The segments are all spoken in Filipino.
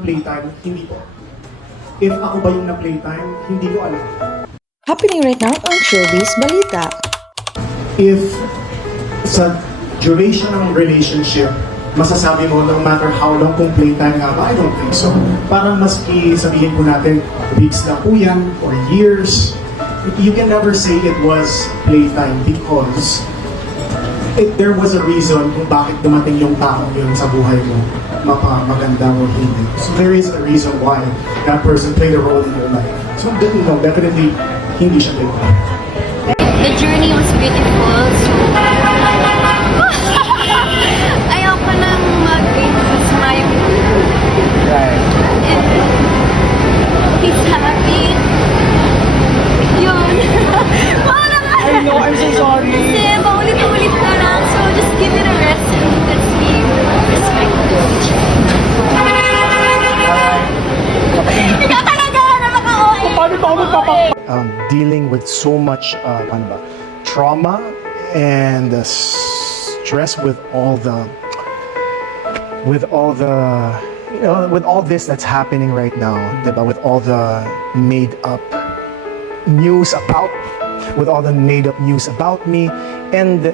playtime? Hindi po. If ako ba yung na-playtime, hindi ko alam. Happening right now on Showbiz Balita. If sa duration ng relationship, masasabi mo no matter how long kung playtime nga ba, I don't think so. Parang maski sabihin po natin, weeks na po yan, or years, you can never say it was playtime because it, there was a reason kung bakit dumating yung taong yun sa buhay mo, mapa maganda o hindi. So there is a reason why that person played a role in your life. So you know, definitely, hindi siya playtime. The journey was beautiful, so... um, dealing with so much uh, ano ba, trauma and uh, stress with all the with all the you know with all this that's happening right now diba? with all the made up news about with all the made up news about me and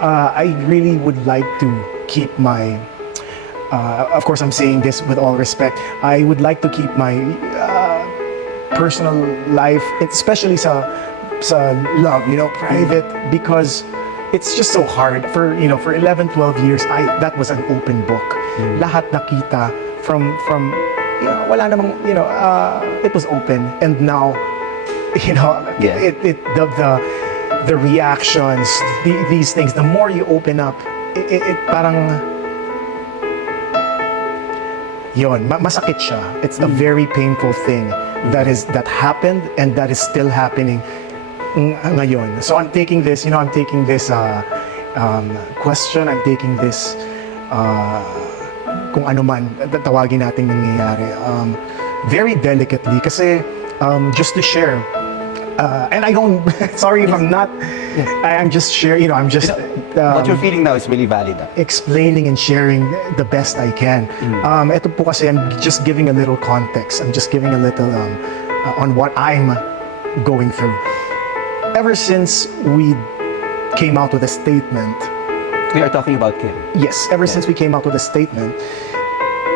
uh, I really would like to keep my uh, of course I'm saying this with all respect I would like to keep my uh, personal life, especially sa sa love, you know, private because it's just so hard for, you know, for 11, 12 years, I that was an open book. Lahat nakita from from you know, wala namang, you know, uh, it was open and now you know, Yeah. it, it the the the reactions, the, these things, the more you open up, it, it, it parang yon ma- masakit siya. It's a very painful thing that is that happened and that is still happening ng- ngayon. So i'm taking this you know i'm taking this uh, um, question. I'm taking this uh, kung ano man tawagin nating nangyayari. Um, very delicately kasi um, just to share uh, and I don't sorry if I'm not I, I'm just sharing you know I'm just What you're um, feeling now is really valid. ah. explaining and sharing the best I can. Um, ito po kasi, I'm just giving a little context. I'm just giving a little um, uh, on what I'm going through. Ever since we came out with a statement, We are talking about Kim. yes, ever since we came out with a statement,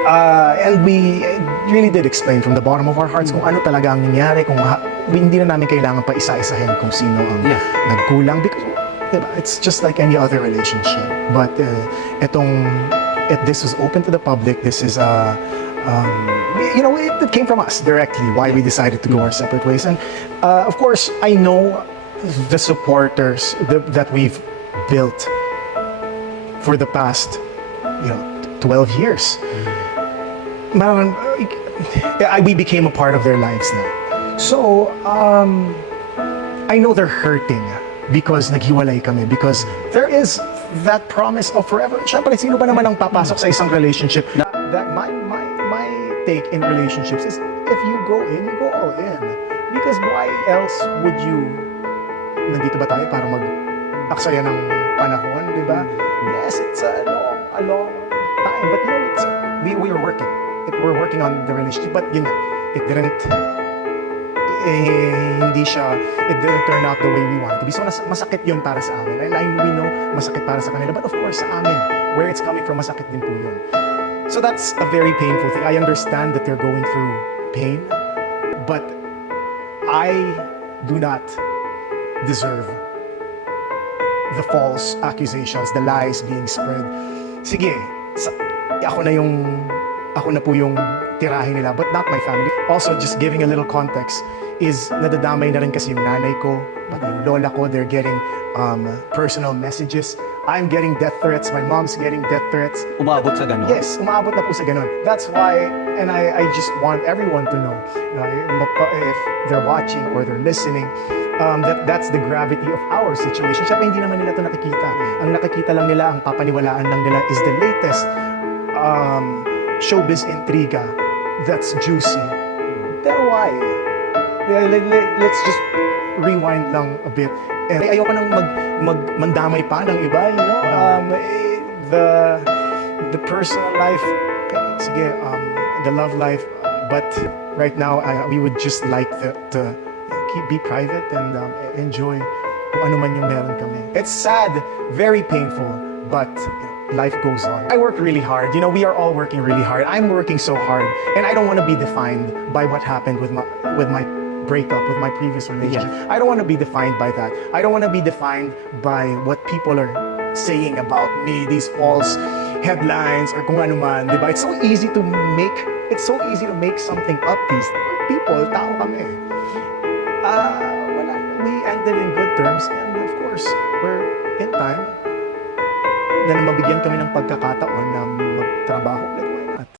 uh, and we really did explain from the bottom of our hearts kung ano talaga ang nangyari, kung ha- hindi na namin kailangan pa isa-isahin kung sino ang Yeah. nagkulang because diba, it's just like any other relationship. But uh, itong it, this was open to the public. This is uh, um, you know it, it came from us directly why we decided to go our separate ways. And uh, of course, I know the supporters that, that we've built for the past you know 12 years. I- we became a part of their lives now. So, um, I know they're hurting because naghiwalay kami because there is that promise of forever. Siyempre, sino ba naman ang papasok sa isang relationship na that my my my take in relationships is if you go in, you go all in. Because why else would you nandito ba tayo para mag aksaya ng panahon, di ba? Yes, it's a long, a long time, but you know, it's, we, we are working. It, we're working on the relationship, but yun nga, it didn't eh, hindi siya, it didn't turn out the way we wanted to be. So, nas- masakit yun para sa amin. And I, we know, masakit para sa kanila. But of course, sa amin, where it's coming from, masakit din po yun. So that's a very painful thing. I understand that they're going through pain, but I do not deserve the false accusations, the lies being spread. Sige, sa, ako na yung ako na po yung tirahin nila, but not my family. Also, just giving a little context is nadadamay na rin kasi yung nanay ko, pati yung lola ko, they're getting um, personal messages. I'm getting death threats, my mom's getting death threats. Umabot sa ganun. Yes, umabot na po sa ganun. That's why, and I, I just want everyone to know, uh, if they're watching or they're listening, um, that that's the gravity of our situation. Siyempre, hindi naman nila ito nakikita. Ang nakikita lang nila, ang papaniwalaan lang nila is the latest um, showbiz intriga that's juicy. Pero why? Let, let's just rewind lang a bit. And ayoko nang mag, mag mandamay pa ng iba, you know? Um, eh, the the personal life, sige, um, the love life. uh, But right now, I, we would just like the, to keep be private and um, enjoy kung ano man yung meron kami. It's sad, very painful, but you know, life goes on. I work really hard. You know, we are all working really hard. I'm working so hard, and I don't want to be defined by what happened with my with my breakup with my previous relationship. I don't want to be defined by that. I don't want to be defined by what people are saying about me, these false headlines or kung ano man, di ba? It's so easy to make, it's so easy to make something up these people, tao kami. Ah, wala. We ended in good terms and of course, we're in time na mabigyan kami ng pagkakataon na magtrabaho ulit